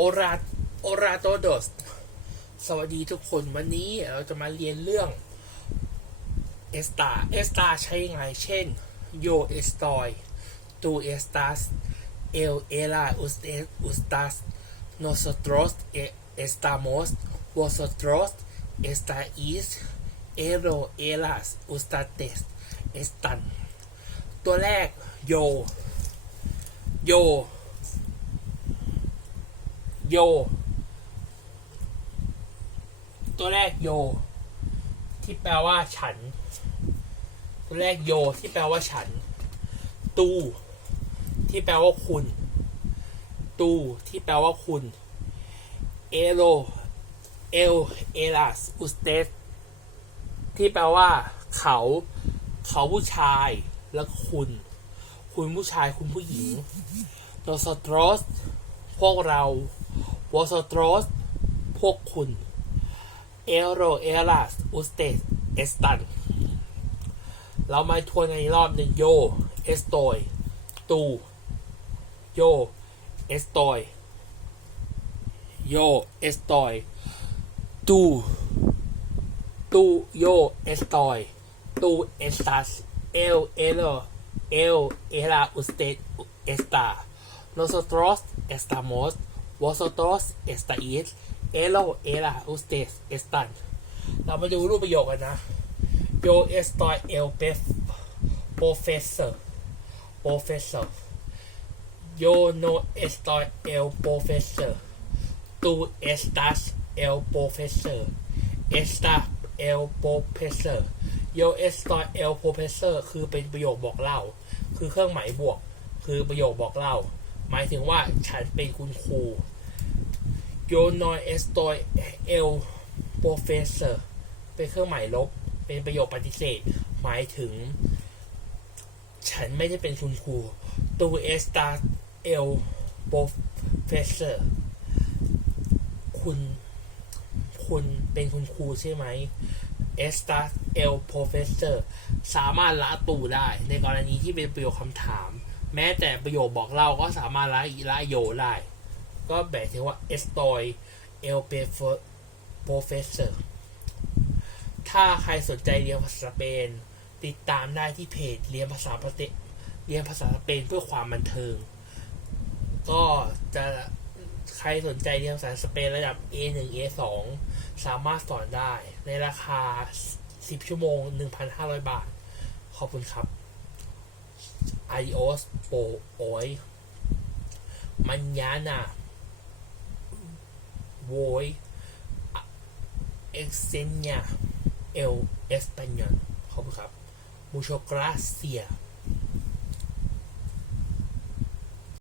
โอราโอราโตโดส สวัสดีทุกคนวันนี้เราจะมาเรียนเรื่องเอสตาเอสตาใช้ไงเช่นโยเอสตอยตูเอสตาสเอลเอลาอุสเออุสตาสโนสตรอสเอสตามอสวอสตรอสเอสตาอีสเอโรเอลาสอุสตาเตสเอสตันตัวแรกโยโย โย ตัวแรกโย ที่แปลว่าฉัน ตัวแรกโยที่แปลว่าฉัน ตู ที่แปลว่าคุณ ตูที่แปลว่าคุณ เอโล เอล เอลัสอุสเตส ที่แปลว่า เขา เขาผู้ชาย แล้วก็คุณ คุณผู้ชาย คุณผู้หญิงโนสตรอสพวกเรา วอสตรอสพวกคุณเอโรเอลัสอุสเตสเอสตัน เรามาทวนกันรอบหนึ่งโย เอสโตย ตู โย เอสโตย โย เอสโตย ตู ตูโย เอสโตย ตูเอสตัส เอล เอโรเอล เอลาอุสเตสเอสตา Nosotros estamos, vosotros estáis, él o ella, ustedes están เรามาดูรูปประโยคกันนะ Yo estoy el profesor profesor Yo no estoy el profesor Tú estás el profesor Está el profesor Yo estoy el profesor คือเป็นประโยคบอกเล่า คือเครื่องหมายบวก คือประโยคบอกเล่า หมายถึงว่าฉันเป็นคุณครู Yo no estoy el profesor เป็นเครื่องหมายลบ เป็นประโยคปฏิเสธ หมายถึง ฉันไม่ได้เป็นคุณครู Tu estás el profesor คุณ คุณเป็นคุณครูใช่ไหม Estás el profesor สามารถละตูได้ ในกรณีที่เป็นประโยคคำถาม แม้แต่ประโยคบอกเล่าก็สามารถละละโยได้ ก็แบบที่ว่า estoy el prefe- profesor ถ้าใครสนใจเรียนภาษาสเปน ติดตามได้ที่เพจเรียนภาษาประเทศเรียนภาษาสเปนเพื่อความบันเทิง ก็จะใครสนใจเรียนภาษาสเปนระดับ A1 A2 สามารถสอนได้ในราคา 10 ชั่วโมง 1,500 บาท ขอบคุณครับ adiós por hoy mañana voy a enseñar el español ขอบคุณครับ muchas gracias